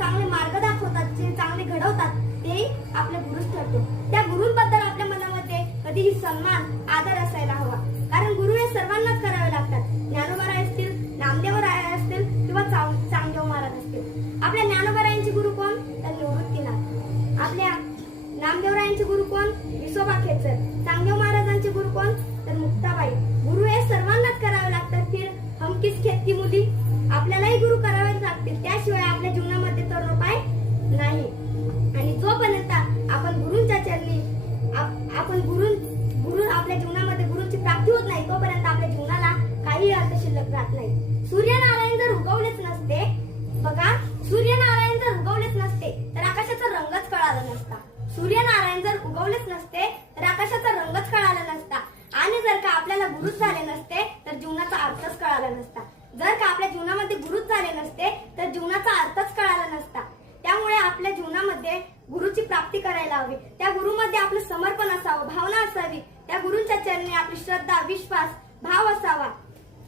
चांगले मार्ग दाखवतात, जे चांगले घडवतात, ते आपले गुरुच ठरतो. त्या गुरूंबद्दल आपल्या मनामध्ये कधीही सन्मान, आदर असायला हवा. कारण गुरु हे सर्वांनाच करावे लागतात. ज्ञानोबा असतील, नामदेवराय असतील किंवा चांगदेव महाराज असतील. आपल्या ज्ञानोबरायांचे गुरु कोण? तर निवृत्तीनाथ. आपल्या नामदेवरायांचे गुरु कोण? विसोबा खेचर. चांगदेव महाराजांचे गुरु कोण? तर मुक्ताबाई. गुरु हे सर्वांनाच करावे लागतात. फिर हम किस खेती मुली. आपल्यालाही गुरु करावे लागतील, त्याशिवाय आपल्या जीवनामध्ये तर उपाय नाही. आणि जोपर्यंत आपण गुरूंच्या चरणी आपण गुरु आपल्या जीवनामध्ये गुरूंची प्राप्ती होत नाही, तोपर्यंत आपल्या जीवनाला काही अर्थ शिल्लक राहत नाही. सूर्यनारायण जर उगवलेच नसते, बघा, सूर्यनारायण जर उगवलेच नसते तर आकाशाचा रंगच कळाला नसता. सूर्यनारायण जर उगवलेच नसते तर आकाशाचा रंगच कळाला नसता. आणि जर का आपल्याला गुरुच झाले नसते तर जीवनाचा अर्थच कळाला नसता. जर का आपल्या जीवनामध्ये गुरुच झाले नसते तर जीवनाचा अर्थच कळाला नसता. त्यामुळे आपल्या जीवनामध्ये गुरुची प्राप्ती करायला हवी. त्या गुरुमध्ये आपलं समर्पण असावं, भावना असावी. त्या गुरूंच्या चरणी आपली श्रद्धा, विश्वास, भाव असावा.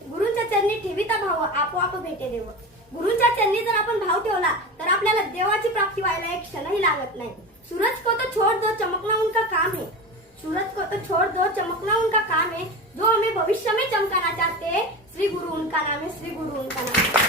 गुरूंच्या चरणी ठेविता भाव आपोआप भेटे देव. गुरूंच्या चरणी जर आपण भाव ठेवला तर आपल्याला देवाची प्राप्ती व्हायला एक क्षणही लागत नाही. सूरज को तो छोड़ दो, चमकना उनका काम है. सूरज को तो छोड़ दो, चमकना उनका काम है. जो हमें भविष्य में चमकाना चाहते हैं, श्री गुरु उनका नाम है, श्री गुरु उनका नाम है.